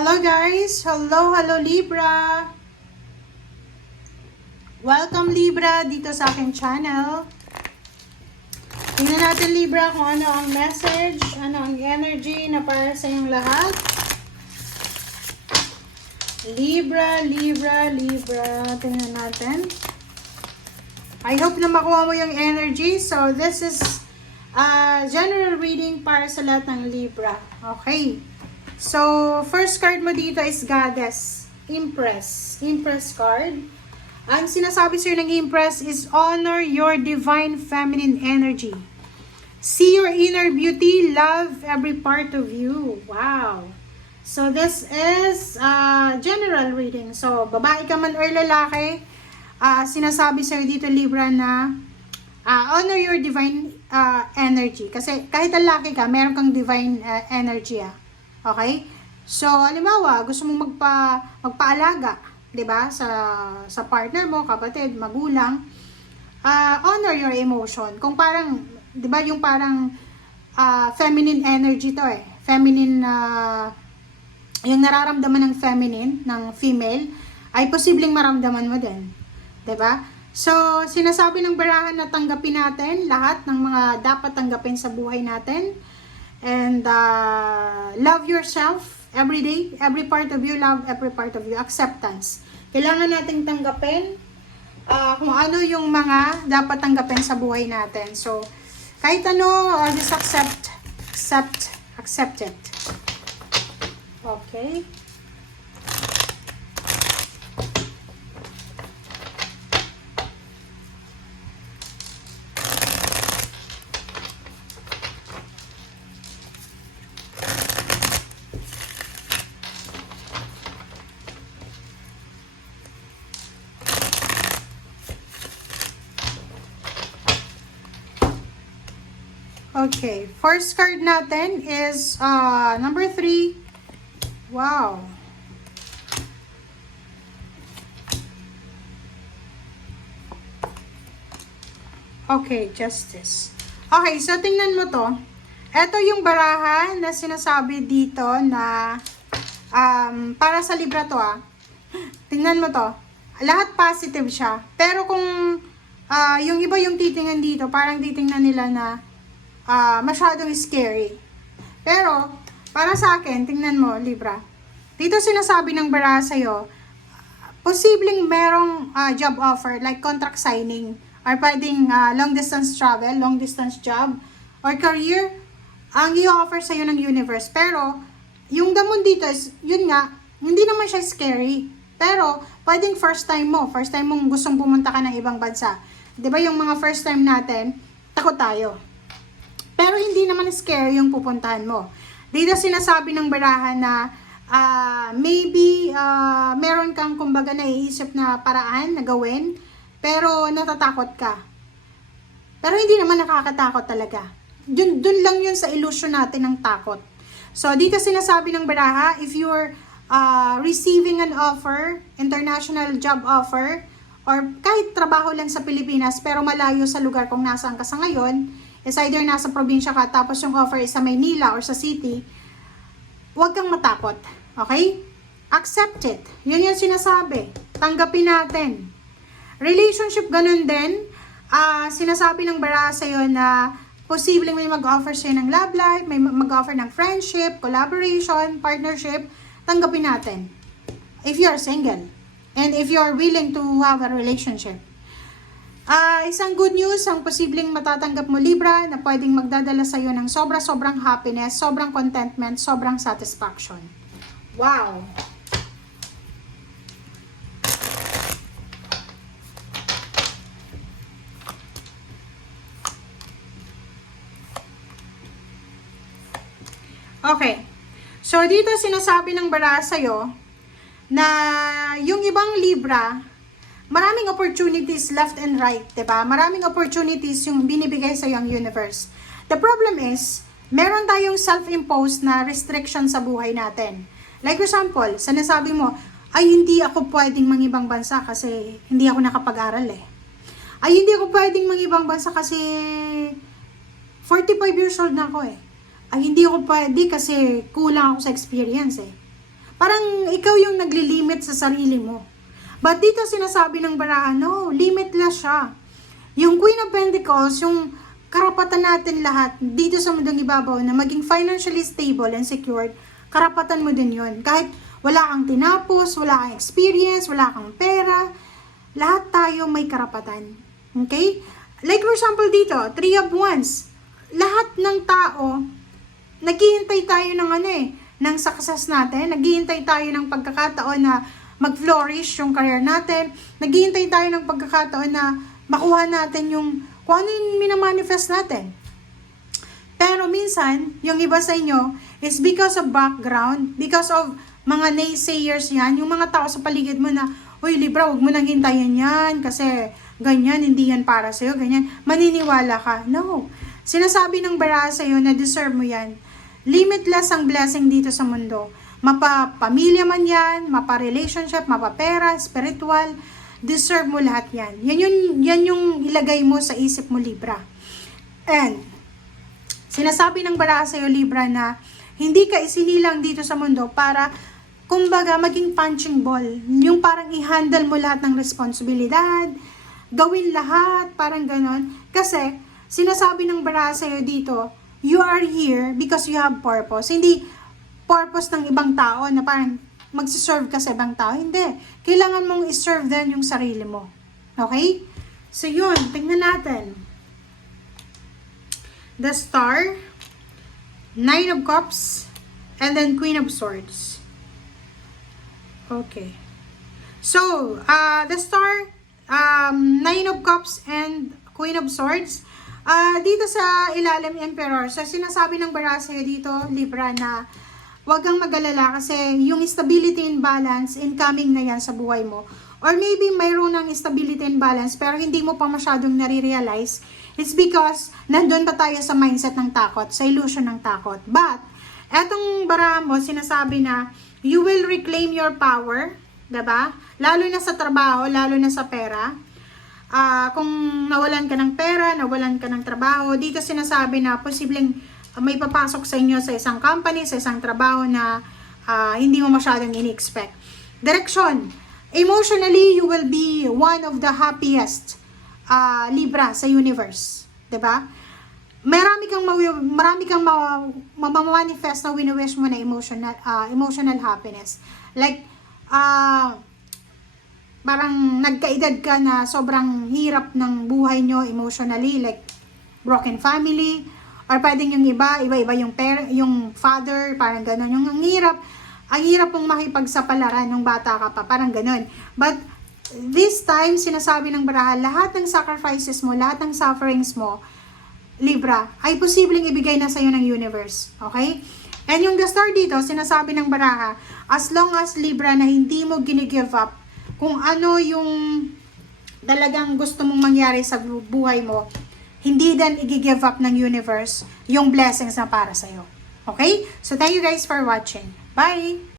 Hello guys! Hello Libra! Welcome Libra dito sa aking channel. Tingnan natin Libra kung ano ang message, ano ang energy na para sa inyong lahat. Libra. Tingnan natin. I hope na makuha mo yung energy. So this is general reading para sa lahat ng Libra. Okay. So, first card mo dito is Goddess, Empress card. Ang sinasabi sa'yo ng Empress is honor your divine feminine energy. See your inner beauty, love every part of you. Wow! So, this is general reading. So, babae ka man or lalaki, sinasabi sa'yo dito Libra na honor your divine energy. Kasi kahit lalaki ka, meron kang divine energy. Okay? So, halimbawa, gusto mong magpaalaga, 'di ba? Sa partner mo, kapatid, magulang, honor your emotion. Kung parang, 'di ba, yung parang feminine energy to eh. Feminine yung nararamdaman ng feminine, ng female, ay posibleng maramdaman mo din. 'Di ba? So, sinasabi ng barahan na tanggapin natin lahat ng mga dapat tanggapin sa buhay natin. And love yourself every day, every part of you, love every part of you. Acceptance. Kailangan nating tanggapin kung ano yung mga dapat tanggapin sa buhay natin. So, kahit ano, just accept it. Okay. Okay, first card natin is number 3. Wow. Okay, Justice. Okay, so tingnan mo to. Ito yung baraha na sinasabi dito na para sa Libra to Tingnan mo to. Lahat positive siya. Pero kung yung iba yung titingnan dito, parang titingnan nila na masyadong scary. Pero, para sa akin, tingnan mo, Libra. Dito sinasabi ng baraha sa'yo, posibleng merong job offer, like contract signing, or pwedeng long distance travel, long distance job, or career, ang i-offer sa'yo ng universe. Pero, yung damon dito is, yun nga, hindi naman siya scary. Pero, pwedeng first time mong gustong pumunta ka ng ibang bansa. 'Di ba yung mga first time natin, takot tayo. Pero hindi naman scary yung pupuntahan mo. Dito sinasabi ng baraha na maybe meron kang kumbaga naiisip na paraan na gawin, pero natatakot ka. Pero hindi naman nakakatakot talaga. Dun lang yun sa illusion natin ng takot. So dito sinasabi ng baraha, if you're receiving an offer, international job offer, or kahit trabaho lang sa Pilipinas pero malayo sa lugar kung nasaan ka sa ngayon, is either nasa probinsya ka tapos yung offer is sa Maynila or sa city, huwag kang matakot. Okay? Accept it. Yun yung sinasabi. Tanggapin natin. Relationship, ganun din. Sinasabi ng baraha sa'yo na posibleng may mag-offer sa'yo ng love life, may mag-offer ng friendship, collaboration, partnership. Tanggapin natin. If you are single. And if you are willing to have a relationship. Isang good news, ang posibleng matatanggap mo Libra na pwedeng magdadala sa iyo ng sobrang happiness, sobrang contentment, sobrang satisfaction. Wow! Okay. So dito sinasabi ng baraha sa iyo na yung ibang Libra, maraming opportunities left and right, 'di ba? Maraming opportunities yung binibigay sa yung universe. The problem is, meron tayong self-imposed na restriction sa buhay natin. Like for example, sinasabi mo, ay hindi ako pwedeng mangibang bansa kasi hindi ako nakapag-aral eh. Ay hindi ako pwedeng mangibang bansa kasi 45 years old na ako eh. Ay hindi ako pwede kasi kulang ako sa experience eh. Parang ikaw yung naglilimit sa sarili mo. But dito sinasabi ng baraha, no, limitless siya. Yung Queen of Pentacles, yung karapatan natin lahat dito sa mundong ibabaw na maging financially stable and secured, karapatan mo din yun. Kahit wala kang tinapos, wala kang experience, wala kang pera, lahat tayo may karapatan. Okay? Like for example dito, Three of Wands. Lahat ng tao, naghihintay tayo ng ng success natin. Naghihintay tayo ng pagkakataon na mag-flourish yung career natin. Naghihintay tayo ng pagkakataon na makuha natin yung kung ano yung minamanifest natin. Pero minsan, yung iba sa inyo is because of background, because of mga naysayers yan, yung mga tao sa paligid mo na, uy Libra, huwag mo nang hintayin yan kasi ganyan, hindi yan para sa'yo, ganyan. Maniniwala ka. No. Sinasabi ng baraha sa'yo na deserve mo yan. Limitless ang blessing dito sa mundo. Mapa-pamilya man yan, mapa-relationship, mapa-pera, spiritual, deserve mo lahat yan. Yan yung ilagay mo sa isip mo, Libra. And, sinasabi ng baraha sa'yo, Libra, na hindi ka isinilang dito sa mundo para, kumbaga, maging punching ball. Yung parang i-handle mo lahat ng responsibilidad, gawin lahat, parang ganon. Kasi, sinasabi ng baraha sa'yo dito, you are here because you have purpose. Hindi purpose ng ibang tao na parang magsiserve ka sa ibang tao. Hindi. Kailangan mong iserve din yung sarili mo. Okay? So yun, tingnan natin. The Star, Nine of Cups, and then Queen of Swords. Okay. So, the Star, Nine of Cups, and Queen of Swords. Dito sa ilalim Emperor, so sinasabi ng baraha sa'yo dito, Libra, na huwag kang mag-alala kasi yung stability and balance, incoming na yan sa buhay mo. Or maybe mayroon ng stability and balance pero hindi mo pa masyadong nare-realize. It's because nandun pa tayo sa mindset ng takot, sa illusion ng takot. But, etong baraha mo, sinasabi na you will reclaim your power, diba? Lalo na sa trabaho, lalo na sa pera. Kung nawalan ka ng pera, nawalan ka ng trabaho, dito sinasabi na posibleng may papasok sa inyo sa isang company, sa isang trabaho na hindi mo masyadong ini-expect. Direction. Emotionally, you will be one of the happiest Libra sa universe. Diba? Marami kang ma-manifest na wini-wish mo na emotional happiness. Like, parang nagkaedad ka na sobrang hirap ng buhay nyo emotionally, like broken family, or pwedeng yung iba yung father, parang gano'n, yung ang hirap mong makipagsapalaran nung bata ka pa, parang gano'n. But this time, sinasabi ng baraha, lahat ng sacrifices mo, lahat ng sufferings mo, Libra, ay posibleng ibigay na sa'yo ng universe, okay? And yung the star dito, sinasabi ng baraha, as long as Libra na hindi mo gini-give up kung ano yung talagang gusto mong mangyari sa buhay mo, hindi din i-give up ng universe yung blessings na para sa'yo. Okay? So, thank you guys for watching. Bye!